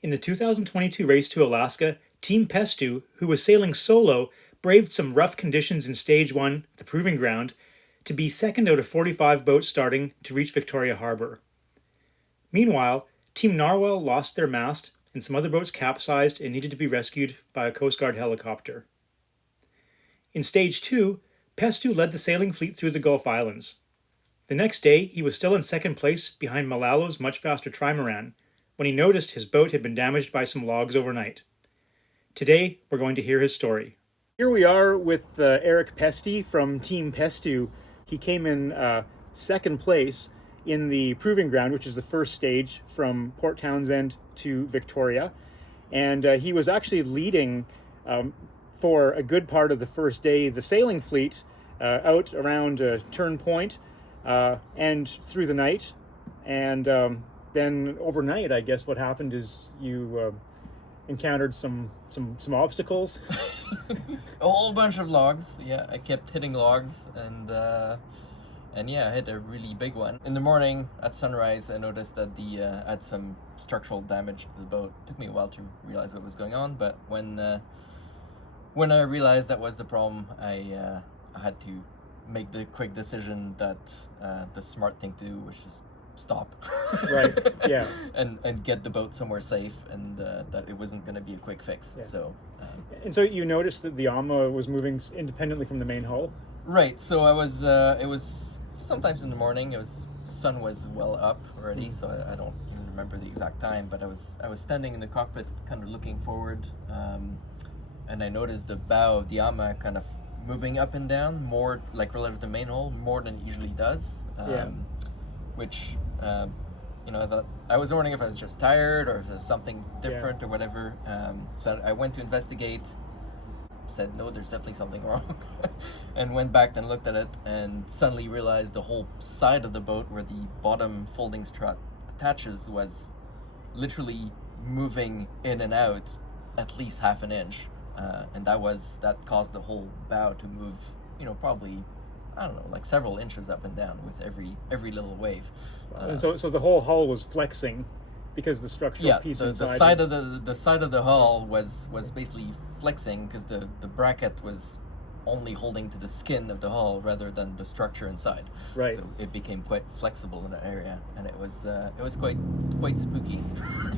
In the 2022 race to Alaska, Team Pestou, who was sailing solo, braved some rough conditions in Stage 1, the proving ground, to be second out of 45 boats starting to reach Victoria Harbour. Meanwhile, Team Narwhal lost their mast, and some other boats capsized and needed to be rescued by a Coast Guard helicopter. In Stage 2, Pestou led the sailing fleet through the Gulf Islands. The next day, he was still in second place behind Malolo's much faster Trimaran, when he noticed his boat had been damaged by some logs overnight. Today, we're going to hear his story. Here we are with Eric Pesty from Team Pestou. He came in second place in the proving ground, which is the first stage from Port Townsend to Victoria. And he was actually leading for a good part of the first day the sailing fleet out around Turn Point and through the night. And then overnight, I guess what happened is you encountered some obstacles. A whole bunch of logs. Yeah, I kept hitting logs, and yeah, I hit a really big one. In the morning at sunrise, I noticed that I had some structural damage to the boat. It took me a while to realize what was going on, but when I realized that was the problem, I had to make the quick decision that the smart thing to do was just stop. Right, yeah. and get the boat somewhere safe, and that it wasn't going to be a quick fix. Yeah. So and so you noticed that the AMA was moving independently from the main hull? Right, so I was it was sometimes in the morning. Sun was well up already, so I don't even remember the exact time, but I was standing in the cockpit kind of looking forward, and I noticed the bow of the AMA kind of moving up and down more, like relative to the main hull, more than it usually does. Which I thought, I was wondering if I was just tired or if there's something different or whatever. So I went to investigate, said no, there's definitely something wrong, and went back and looked at it, and suddenly realized the whole side of the boat where the bottom folding strut attaches was literally moving in and out at least half an inch, and that caused the whole bow to move, probably, I don't know, like several inches up and down with every little wave. And so the whole hull was flexing because the structural piece inside. The side of the hull was basically flexing because the bracket was only holding to the skin of the hull rather than the structure inside. Right. So it became quite flexible in that area, and it was quite spooky.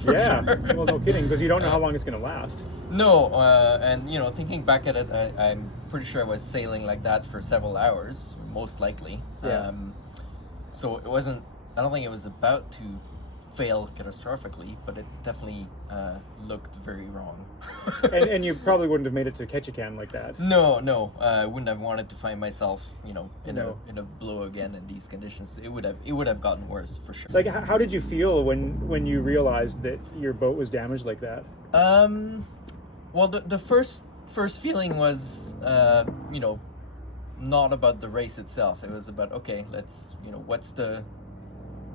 For sure. Well, no kidding, because you don't know how long it's going to last. No, and thinking back at it, I'm pretty sure I was sailing like that for several hours, most likely. Yeah. So it wasn't. I don't think it was about to fail catastrophically, but it definitely looked very wrong. and you probably wouldn't have made it to Ketchikan like that. No, I wouldn't have wanted to find myself, in a blow again in these conditions. It would have gotten worse for sure. Like, how did you feel when you realized that your boat was damaged like that? Well, the first feeling was, not about the race itself. It was about, okay, let's, what's the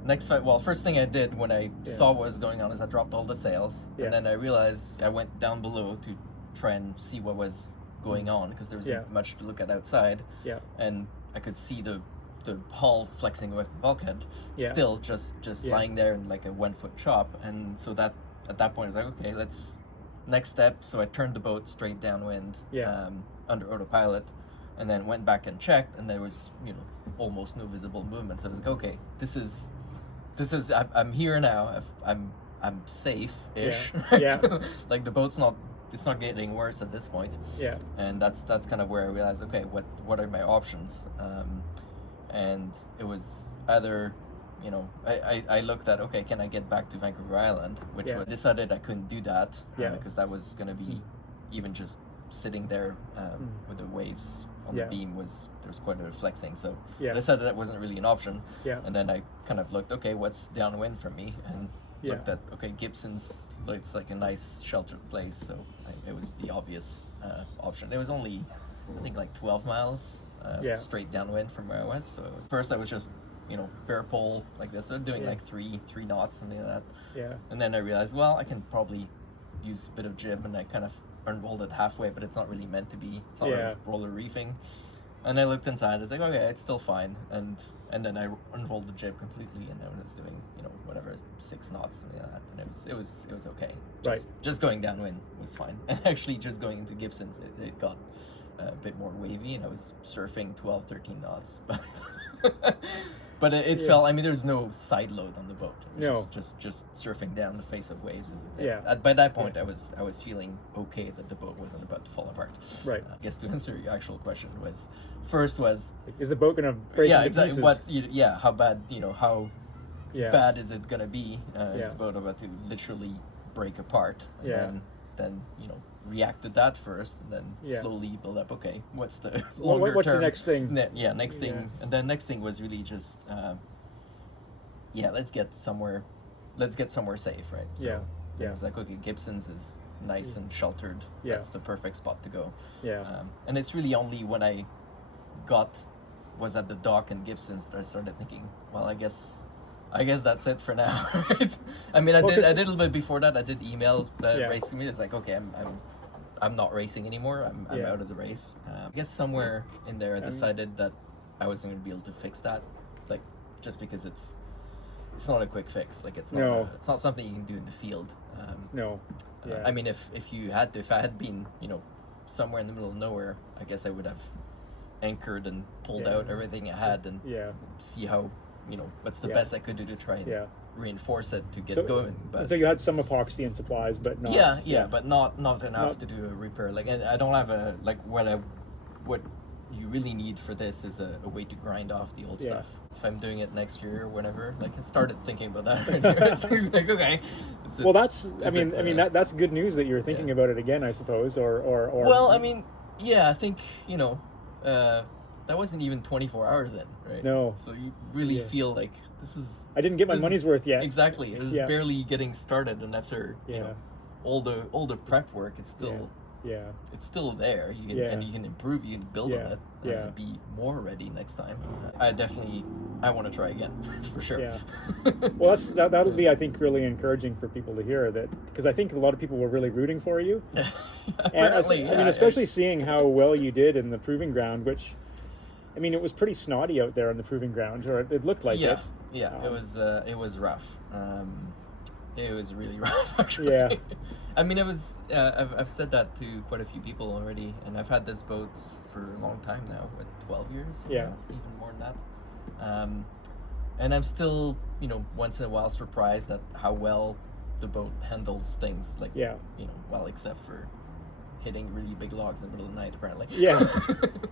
next fight. Well, first thing I did when I saw what was going on is I dropped all the sails, and then I realized I went down below to try and see what was going on, because there wasn't much to look at outside. Yeah. And I could see the hull flexing with the bulkhead, still just lying there in like a 1 foot chop. And so that at that point I was like, okay, let's next step. So I turned the boat straight downwind, under autopilot, and then went back and checked, and there was almost no visible movement. So I was like, okay, this is I'm here now. I'm safe-ish. Yeah. Like the boat's it's not getting worse at this point. Yeah. And that's kind of where I realized, okay, what are my options? And it was either, I looked at, okay, can I get back to Vancouver Island? Which I decided I couldn't do that, because that was going to be even just sitting there with the waves on the beam there was quite a bit of flexing, so I decided that wasn't really an option. And then I kind of looked, okay, what's downwind from me, and looked at, okay, Gibson's looks like a nice sheltered place, so it was the obvious option. It was only, I think, like 12 miles straight downwind from where I was. So first I was just bare pole like this, so doing like three knots, something like that. And then I realized, well, I can probably use a bit of jib, and I kind of unrolled it halfway, but it's not really meant to be. It's not like roller reefing. And I looked inside. It's like, okay, it's still fine. And then I unrolled the jib completely, and I was doing, you know, whatever, 6 knots, something like that. And it was okay. Just going downwind was fine. And actually, just going into Gibson's, it got a bit more wavy, and I was surfing 12, 13 knots. But it felt. I mean, there's no side load on the boat. It was just surfing down the face of waves. And by that point, I was feeling okay that the boat wasn't about to fall apart. Right. I guess to answer your actual question was, first was, is the boat gonna break into exactly pieces? How bad, you know, how bad is it gonna be? Is the boat about to literally break apart? And then you know, react to that first, and then slowly build up. Okay, what's the longer what's term? the next thing? Next thing, and then next thing was really just, let's get somewhere safe, right? So it was like, okay, Gibson's is nice and sheltered. That's the perfect spot to go. And it's really only when I was at the dock in Gibson's that I started thinking, well, I guess that's it for now. I mean, I did a little bit before that. I did email the racing meet. It's like, okay, I'm not racing anymore. I'm out of the race. I guess somewhere in there I decided that I wasn't going to be able to fix that, like, just because it's not a quick fix. Like, it's not something you can do in the field. I mean, if I had been, you know, somewhere in the middle of nowhere, I guess I would have anchored and pulled out everything I had and see how, you know, what's the best I could do to try and reinforce it to get going. But so you had some epoxy and supplies, but not but not enough to do a repair. Like, and I don't have what you really need for this is a way to grind off the old stuff. If I'm doing it next year or whenever, like, I started thinking about that right here. It's like, okay. Well, that's good news that you're thinking about it again, I suppose, or. Well, I mean, I think, you know, that wasn't even 24 hours in, right? No. So you really feel like this is. I didn't get my money's worth yet. Exactly. It was barely getting started, and after you know all the prep work, it's still it's still there. You can and you can improve. You can build on it. Be more ready next time. I want to try again for sure. Yeah. Well, that'll be, I think, really encouraging for people to hear that, because I think a lot of people were really rooting for you. Apparently, I mean, especially seeing how well you did in the proving ground, which, I mean, it was pretty snotty out there on the proving ground, or it looked like it. Yeah, it was rough. It was really rough, actually. Yeah. I mean, it was. I've said that to quite a few people already, and I've had this boat for a long time now, 12 years. Yeah. Even more than that. And I'm still, you know, once in a while surprised at how well the boat handles things. Like, you know, well, except for hitting really big logs in the middle of the night, apparently. Yeah.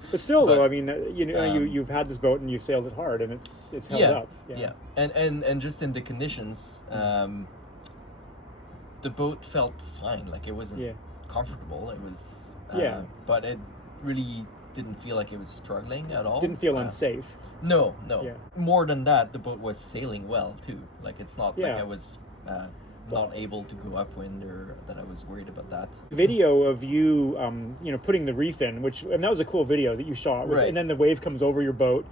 But still, though, I mean, you know, you've had this boat and you've sailed it hard, and it's held up. Yeah. And just in the conditions, the boat felt fine. Like, it wasn't comfortable. It was, but it really didn't feel like it was struggling at all. Didn't feel unsafe. No. More than that, the boat was sailing well too. Like, it's not like I was not able to go upwind, or that I was worried about that. Video of you, you know, putting the reef in, and that was a cool video that you shot. And then the wave comes over your boat.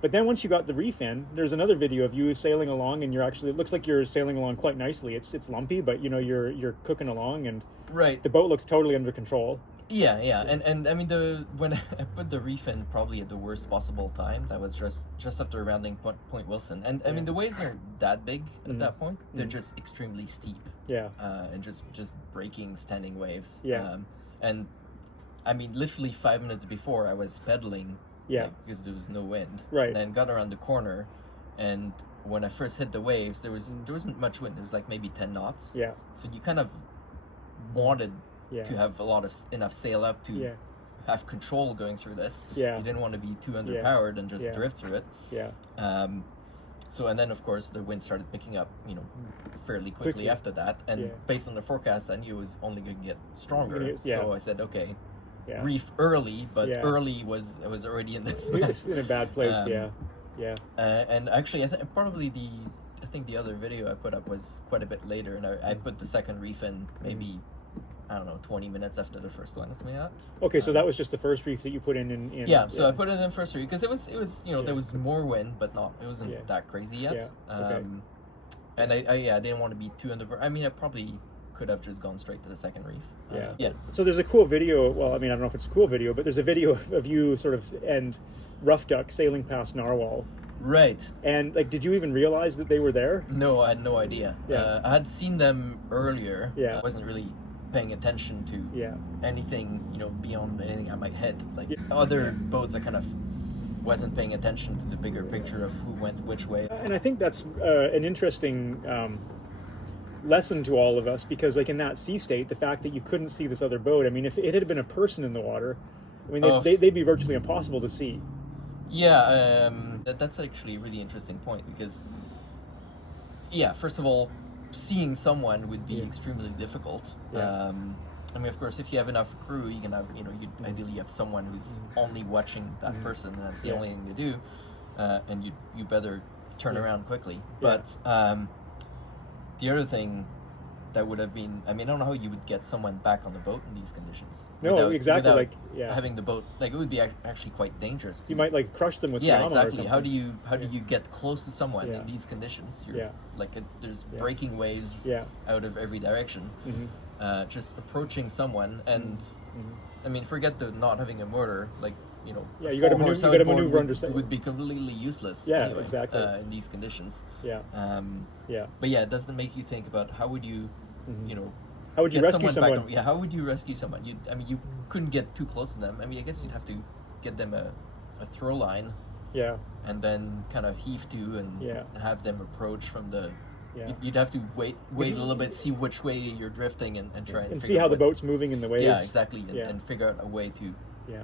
But then once you got the reef in, there's another video of you sailing along, and it looks like you're sailing along quite nicely. It's lumpy, but you know, you're cooking along, and the boat looks totally under control. Yeah. And I mean, when I put the reef in probably at the worst possible time, that was just after rounding Point Wilson. And I mean, the waves aren't that big at that point. They're just extremely steep. Yeah. And just breaking standing waves. Yeah. And I mean, literally 5 minutes before, I was pedaling. Yeah. Like, because there was no wind. Right. And then got around the corner, and when I first hit the waves, there wasn't much wind. There was like maybe 10 knots. Yeah. So you kind of wanted to have enough sail up to have control going through this. Yeah. You didn't want to be too underpowered and just drift through it. Yeah. So, and then of course the wind started picking up, you know, fairly quickly after that. And based on the forecast, I knew it was only going to get stronger. So I said, okay, reef early, but early I was already in this mess. It's in a bad place. And actually, I think the other video I put up was quite a bit later, and I put the second reef in maybe, I don't know, 20 minutes after the first one or something like that. Okay, so that was just the first reef that you put in. So I put it in first reef because it was you know, there was more wind, but it wasn't that crazy yet. And I didn't want to be too under. I mean, I probably could have just gone straight to the second reef. Yeah. Yeah. So there's a cool video. Well, I mean, I don't know if it's a cool video, but there's a video of you sort of and rough duck sailing past narwhal. Right. And like, did you even realize that they were there? No, I had no idea. Yeah. I had seen them earlier. Yeah. I wasn't really paying attention to Yeah. anything, beyond anything I might hit. Like other boats, I kind of wasn't paying attention to the bigger picture of who went which way. And I think that's an interesting lesson to all of us, because like in that sea state, the fact that you couldn't see this other boat, I mean, if it had been a person in the water, I mean, they'd be virtually impossible to see. Yeah, that's actually a really interesting point, because, yeah, first of all, seeing someone would be extremely difficult. Yeah. I mean, of course, if you have enough crew, you can have, you ideally have someone who's only watching that person, and that's the only thing they do, and you better turn around quickly. But the other thing that would have been, I mean, I don't know how you would get someone back on the boat in these conditions. No, exactly. Without like having the boat, like, it would be actually quite dangerous. You might like crush them with yeah, drama exactly. or something. How do you get close to someone in these conditions? You're, like there's breaking waves out of every direction. Just approaching someone, and I mean, forget the not having a motor. Like, you got to maneuver under sail. Would be completely useless. Yeah, anyway, exactly. In these conditions. Yeah. But yeah, it doesn't make you think about how would you, how would you rescue someone? How would you rescue someone? I mean, you couldn't get too close to them. I mean, I guess you'd have to get them a throw line. Yeah. And then kind of heave to and have them approach from the. Yeah. You'd have to wait a little bit, see which way you're drifting, and try and see how the boat's moving in the waves. Yeah, exactly, and figure out a way to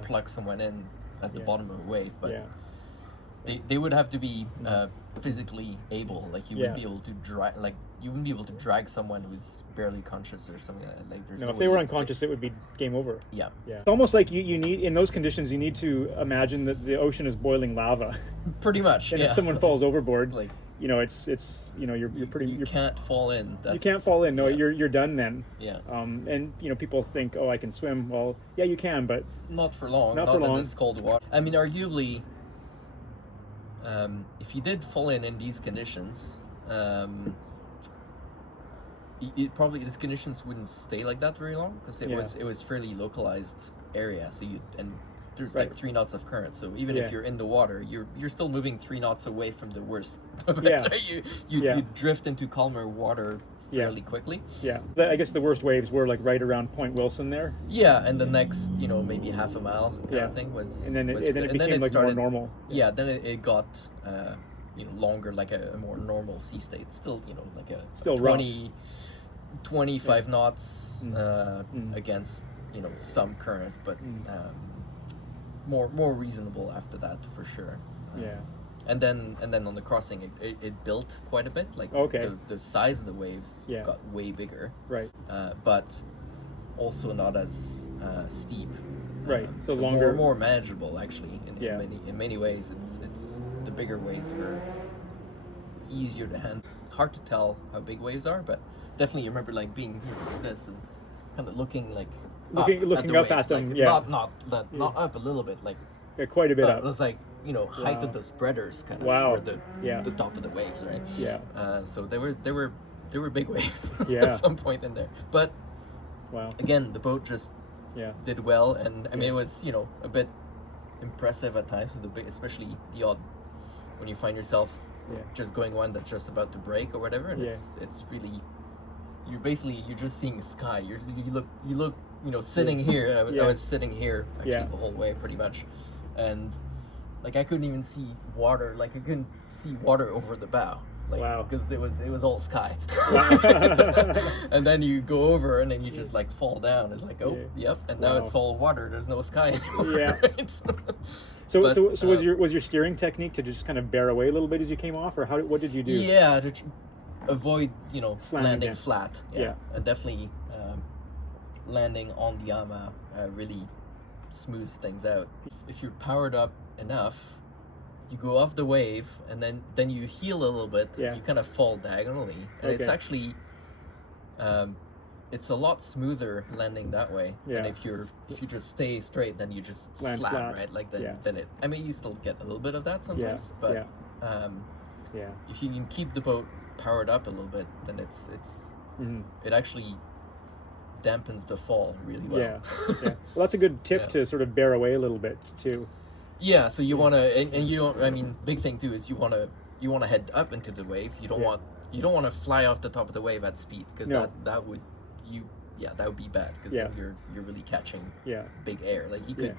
plug someone in at the bottom of a wave. But they would have to be physically able. Like you wouldn't be able to drag. Like you wouldn't be able to drag someone who's barely conscious or something like that. Like there's no if they were unconscious, it would be game over. Yeah. It's almost like you need, in those conditions, you need to imagine that the ocean is boiling lava. Pretty much. And if someone falls overboard, like, you can't fall in. You can't fall in. No, you're done then. Yeah. And people think, oh, I can swim. Well, yeah, you can, but not for long. Not for long. In this cold water. I mean, arguably, if you did fall in these conditions, probably these conditions wouldn't stay like that very long, because it was fairly localized area. So there's like 3 knots of current, so even if you're in the water, you're still moving 3 knots away from the worst. You drift into calmer water fairly quickly. Yeah, I guess the worst waves were like right around Point Wilson there. Yeah, and the next maybe half a mile kind of thing was. And then it became like started, more normal. Yeah, then it got longer, like a more normal sea state. Still like a still 25 knots against some current, but. More reasonable after that, for sure. And then on the crossing, it built quite a bit. Like the size of the waves got way bigger. Right. But also not as steep. Right. So longer, more manageable actually. In many ways, it's the bigger waves were easier to handle. Hard to tell how big waves are, but definitely you remember like being here like this and kind of looking looking up at them, like, not up a little bit, like quite a bit up. It was like height of the spreaders, kind of for the top of the waves, right? Yeah. So they were big waves at some point in there, but again, the boat just did well, and I mean it was a bit impressive at times, especially the odd when you find yourself just going one that's just about to break or whatever, and it's really. You're just seeing sky. You look sitting here. I was sitting here actually the whole way pretty much, and like I couldn't even see water. Like I couldn't see water over the bow. Like, because it was all sky. And then you go over and then you just like fall down. It's like yep, and now it's all water. There's no sky anymore. Yeah. Right? So was your steering technique to just kind of bear away a little bit as you came off, or what did you do? Yeah. Avoid landing flat, and definitely landing on the ama really smooths things out. If you're powered up enough, you go off the wave and then you heel a little bit, and you kind of fall diagonally, and it's actually it's a lot smoother landing that way than if you just stay straight, then you just land slap flat. Right, like then it, I mean, you still get a little bit of that sometimes, but if you can keep the boat powered up a little bit, then it actually dampens the fall really well. Yeah. Well, that's a good tip to sort of bear away a little bit too. Yeah, so you want to, and you don't. I mean, big thing too is you want to head up into the wave. You don't want to fly off the top of the wave at speed, because that would be bad, because you're really catching big air. Like you could,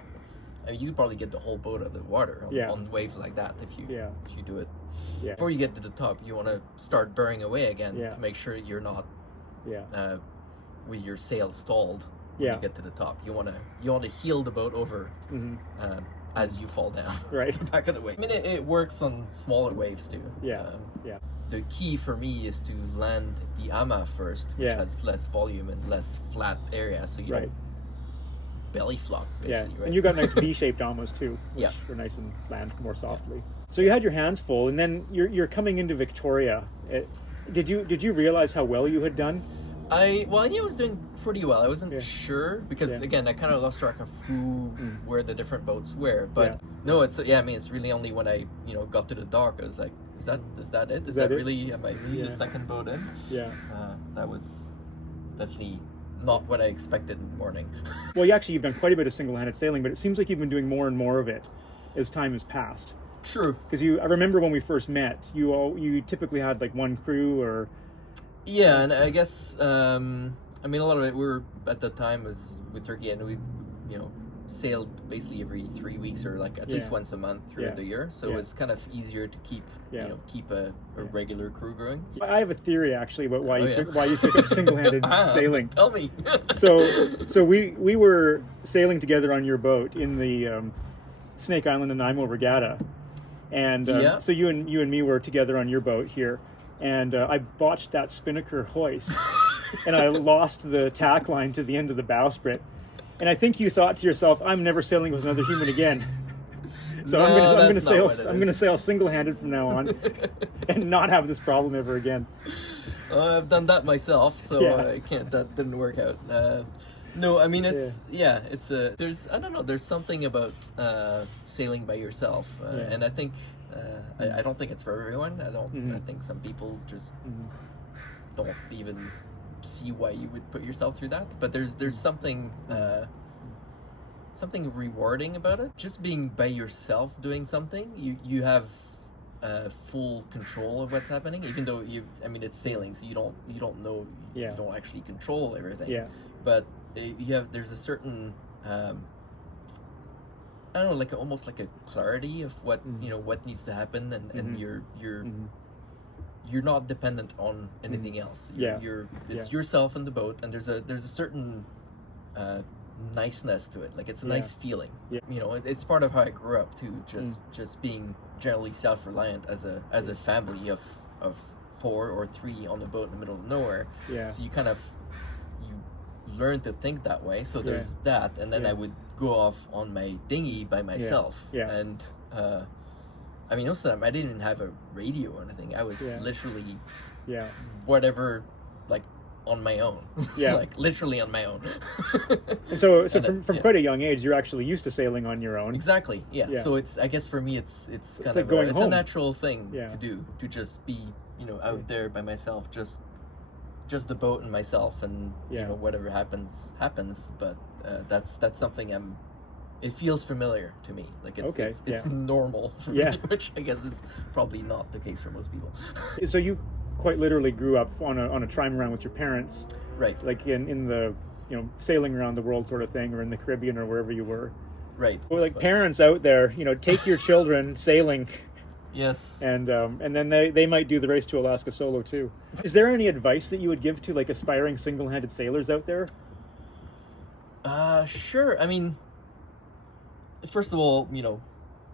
I mean, you'd probably get the whole boat out of the water on waves like that if you do it. Yeah. Before you get to the top, you want to start burring away again to make sure you're not with your sails stalled when you get to the top. You want to heel the boat over as you fall down the back of the wave. I mean, it works on smaller waves too. The key for me is to land the ama first, which has less volume and less flat area, so you don't belly flop, basically. Right? And you got nice V-shaped amas too, which are nice and land more softly. So you had your hands full, and then you're coming into Victoria. Did you realize how well you had done? I knew I was doing pretty well. I wasn't sure, because again, I kind of lost track of where the different boats were. But no, it's I mean, it's really only when I got to the dock, I was like, is that it? Is that really? Am I really the second boat in? Yeah. That was definitely not what I expected in the morning. Well, you've done quite a bit of single-handed sailing, but it seems like you've been doing more and more of it as time has passed. True. Because I remember when we first met, you typically had like one crew or. Yeah, and I guess I mean, a lot of it, we were at that time was with Turkey, and we sailed basically every 3 weeks, or like at least once a month throughout the year, so it was kind of easier to keep keep a regular crew going. I have a theory actually about why you took up single-handed sailing. Tell me. so we were sailing together on your boat in the Snake Island and Nanaimo Regatta, and so you and me were together on your boat here. And I botched that spinnaker hoist, and I lost the tack line to the end of the bowsprit. And I think you thought to yourself, "I'm never sailing with another human again." So I'm gonna sail single-handed from now on, and not have this problem ever again. I've done that myself, so I can't. That didn't work out. No, I mean it's there's something about sailing by yourself, and I think. I don't think it's for everyone. I think some people just don't even see why you would put yourself through that. But there's something rewarding about it. Just being by yourself doing something, you have full control of what's happening. Even though it's sailing, so you don't know, you don't actually control everything. Yeah. But there's a certain I don't know, like almost like a clarity of what what needs to happen, and you're not dependent on anything else. It's yourself in the boat, and there's a certain niceness to it. Like it's a nice feeling. It's part of how I grew up too. Just being generally self-reliant as a family of 4 or 3 on the boat in the middle of nowhere. So you kind of learn to think that way. So there's that, and then I would go off on my dinghy by myself. And I mean, most of the time I didn't have a radio or anything. I was literally whatever, like on my own. Like literally on my own. so from quite a young age, you're actually used to sailing on your own. Exactly. So it's, I guess for me it's kind like of going it's home. a natural thing to do, to just be out there by myself, just the boat and myself, and whatever happens. But that's something it feels familiar to me. Like it's normal for me, which I guess is probably not the case for most people. So you quite literally grew up on a trimaran with your parents, right? Like in the sailing around the world sort of thing, or in the Caribbean or wherever you were, right? Well, like parents out there, take your children sailing. Yes. And then they might do the race to Alaska solo too. Is there any advice that you would give to like aspiring single-handed sailors out there? Sure. I mean, first of all,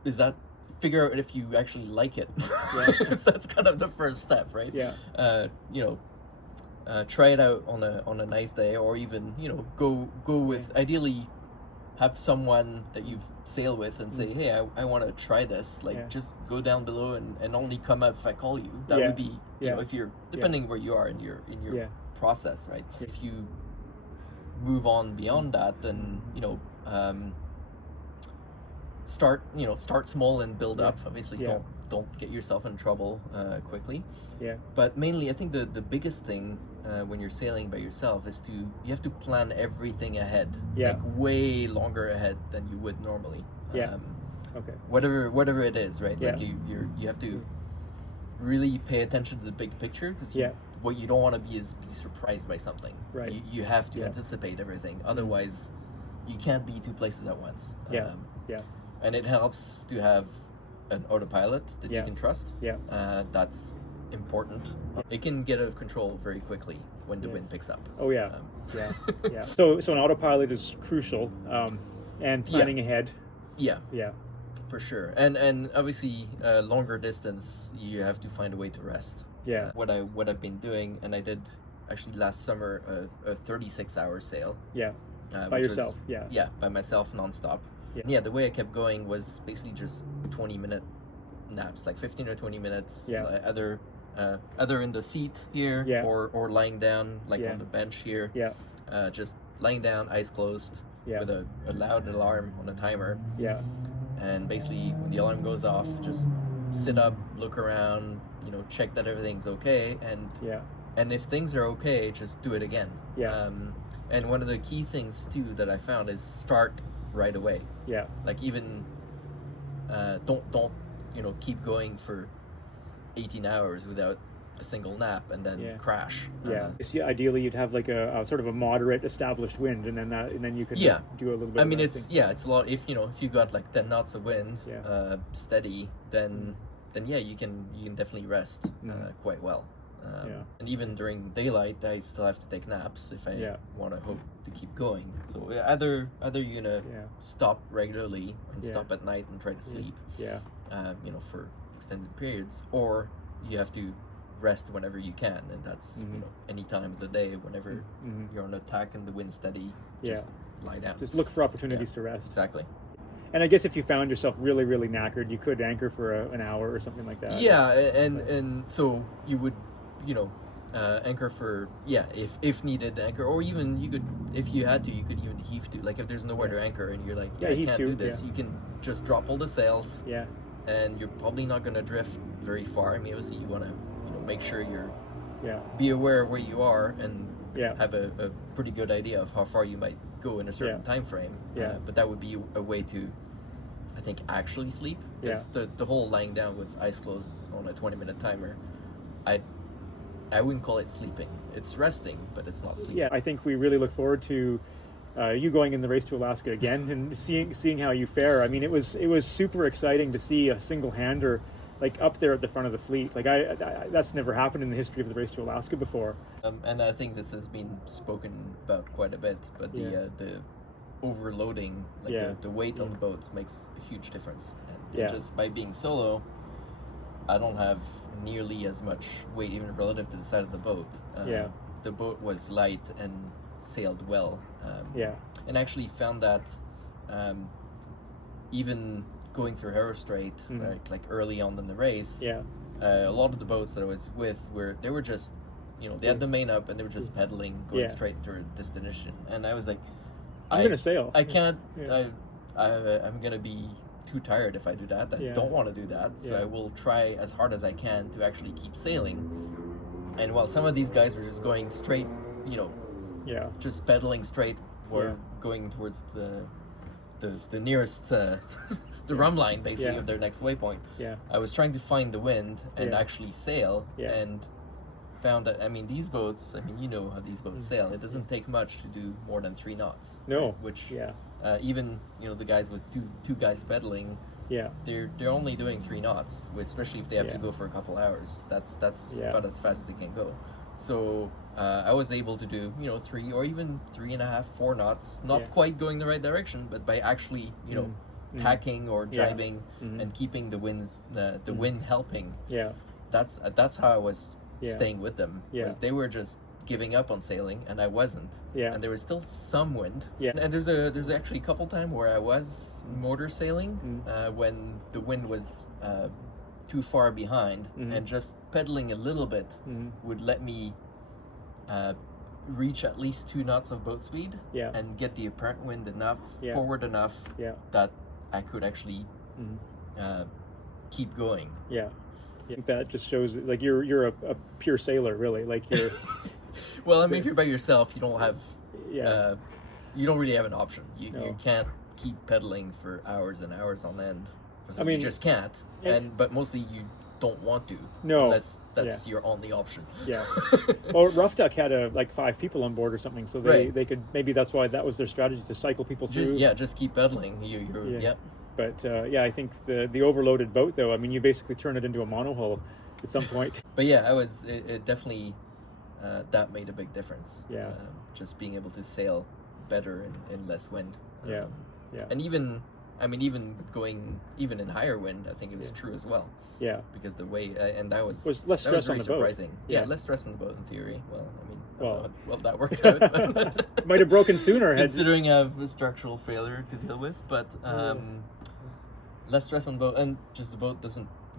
is that figure out if you actually like it. That's kind of the first step, right? Try it out on a nice day, or even go with, ideally have someone that you've sailed with and say, hey, I want to try this. Just go down below and only come up if I call you. That would be, if you're, depending where you are in your process, right? If you move on beyond that, then, start small and build up. Obviously, don't get yourself in trouble quickly. But mainly, I think the biggest thing when you're sailing by yourself is you have to plan everything ahead, Yeah. like way longer ahead than you would normally. Yeah. Okay. Whatever it is, right? Yeah. Like you have to really pay attention to the big picture, because Yeah. what you don't want to be is be surprised by something. Right. You have to Yeah. anticipate everything. Otherwise, you can't be two places at once. Yeah. Yeah. And it helps to have an autopilot that Yeah. you can trust. Yeah. That's important. It can get out of control very quickly when the Yeah. wind picks up. Oh yeah. Um, Yeah. Yeah. So an autopilot is crucial, and planning ahead. Yeah, Yeah. for sure. And obviously, longer distance, you have to find a way to rest. Yeah. What I've been doing, and I did actually last summer a 36-hour sail. Yeah. By Which yourself. was, Yeah. Yeah, by myself, nonstop. Yeah. Yeah, the way I kept going was basically just 20-minute naps, like 15 or 20 minutes. Yeah. Either in the seat here, Yeah. or lying down, like Yeah. on the bench here. Yeah. Just lying down, eyes closed, Yeah. with a loud alarm on a timer. Yeah. And basically, when the alarm goes off, just sit up, look around, check that everything's okay, Yeah. and if things are okay, just do it again. Yeah. And one of the key things too that I found is start right away. Yeah. Like even don't keep going for 18 hours without a single nap and then Yeah. crash. Yeah. So ideally, you'd have like a sort of a moderate established wind, and then you could Yeah. do a little bit. I of mean, resting. it's a lot. If you got like 10 knots of wind, Yeah. steady, then yeah, you can definitely rest quite well. Yeah. And even during daylight, I still have to take naps if I Yeah. want to hope to keep going. So either you're gonna Yeah. stop regularly and Yeah. stop at night and try to sleep, Yeah. for extended periods, or you have to rest whenever you can, and that's Mhm. any time of the day, whenever Mhm. you're on attack and the wind's steady, Yeah. just lie down. Just look for opportunities to rest. Exactly. And I guess if you found yourself really, really knackered, you could anchor for an hour or something like that. Yeah, and so you would, anchor for if needed, anchor, or even you could, if you had to, you could even heave to. Like if there's nowhere to anchor and you're like, Yeah, I heave can't to, do this, yeah. you can just drop all the sails, Yeah. and you're probably not gonna drift very far. I mean, obviously you want to, make sure you're Yeah. be aware of where you are and Yeah. have a pretty good idea of how far you might go in a certain Yeah. time frame. Yeah. But that would be a way to, I think, actually sleep. Because the whole lying down with eyes closed on a 20-minute timer, I wouldn't call it sleeping. It's resting, but it's not sleeping. Yeah. I think we really look forward to you going in the race to Alaska again and seeing how you fare. I mean, it was super exciting to see a single-hander like up there at the front of the fleet. Like I that's never happened in the history of the race to Alaska before. And I think this has been spoken about quite a bit, but the overloading, like the weight on the boats makes a huge difference. And just by being solo, I don't have nearly as much weight, even relative to the side of the boat. The boat was light and sailed well. And actually found that even going through Harrow Strait, like early on in the race, a lot of the boats that I was with they were just, they had the main up and they were just pedaling, going straight to a destination. And I was like, I'm gonna sail. I can't. I'm gonna be too tired if I do that. I don't want to do that. So I will try as hard as I can to actually keep sailing. And while some of these guys were just going straight, just pedaling straight, or going towards the nearest the rum line basically of their next waypoint. I was trying to find the wind and actually sail, and found that, I mean, these boats, I mean, you know how these boats sail. It doesn't take much to do more than 3 knots. No. Right? Which even the guys with two guys pedaling, they're only doing 3 knots, especially if they have to go for a couple hours. That's about as fast as it can go. So I was able to do 3 or even 3.5, 4 knots, not quite going the right direction, but by actually tacking or jibing and keeping the wind helping. That's how I was staying with them. Was they were just giving up on sailing and I wasn't. And there was still some wind. And there's actually a couple times where I was motor sailing when the wind was too far behind, and just pedaling a little bit would let me reach at least 2 knots of boat speed and get the apparent wind enough forward enough that I could actually keep going. I think that just shows like you're a pure sailor, really. Like Well, I mean, if you're by yourself, you don't have, Yeah. you don't really have an option. You No. can't keep pedaling for hours and hours on end. I mean, you just can't. But mostly you don't want to. No. Unless that's your only option. Yeah. Well, R2AK had like 5 people on board or something, so they could, maybe that's why that was their strategy, to cycle people through. Just keep pedaling. Yep. But I think the overloaded boat, though, I mean, you basically turn it into a monohull at some point. But yeah, it definitely, that made a big difference. Yeah. Just being able to sail better in less wind. Yeah. Yeah. And even in higher wind, I think it was true as well. Yeah. Because the way, and that was less stress very on the boat. surprising. Yeah, Yeah. less stress on the boat in theory. Well, I mean, Well, that worked out. Might have broken sooner. Considering I have a structural failure to deal with, but less stress on the boat, and just the boat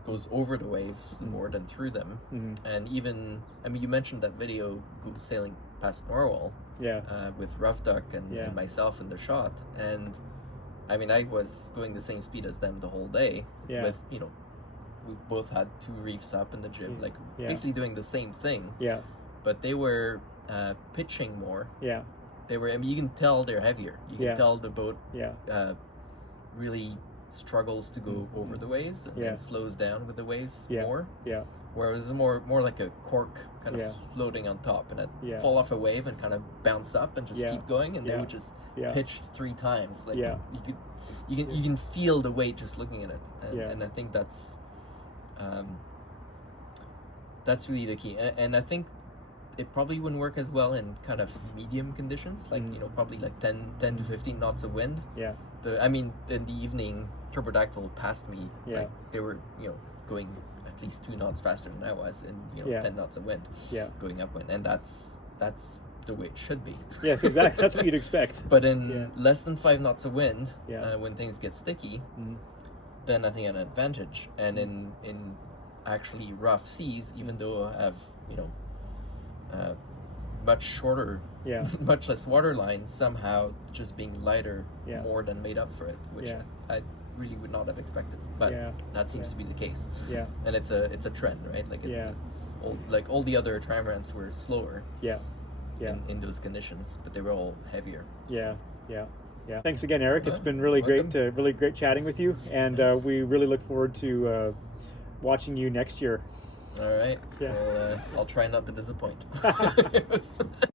goes over the waves more than through them. Mm-hmm. And even, I mean, you mentioned that video sailing past Norwell. Yeah. With R2AK and myself in the shot, and I mean, I was going the same speed as them the whole day. Yeah. With we both had 2 reefs up in the jib, like basically doing the same thing. Yeah. But they were pitching more. Yeah. They were. I mean, you can tell they're heavier. You can tell the boat really struggles to go over the waves and slows down with the waves more. Yeah. Whereas it's more like a cork kind of floating on top, and it fall off a wave and kind of bounce up and just keep going, and they would just pitch 3 times. Like you can feel the weight just looking at it, and I think that's really the key. And I think it probably wouldn't work as well in kind of medium conditions, like probably like 10 to 15 knots of wind. Yeah. I mean, in the evening, Turbodactyl passed me. Yeah. Like, they were going at least 2 knots faster than I was in 10 knots of wind. Yeah. Going upwind, and that's the way it should be. Yes, exactly. That's what you'd expect. But in less than 5 knots of wind, when things get sticky, then I think I had an advantage. And in actually rough seas, even though I have much shorter, much less water line, somehow just being lighter more than made up for it, which I really would not have expected. But that seems to be the case. Yeah. And it's a trend, right? Like it's all the other trimarans were slower. Yeah. Yeah. In those conditions, but they were all heavier. Yeah. Yeah. Yeah. Thanks again, Eric. It's been really welcome. really great chatting with you, and we really look forward to watching you next year. All right. Yeah. Well, I'll try not to disappoint.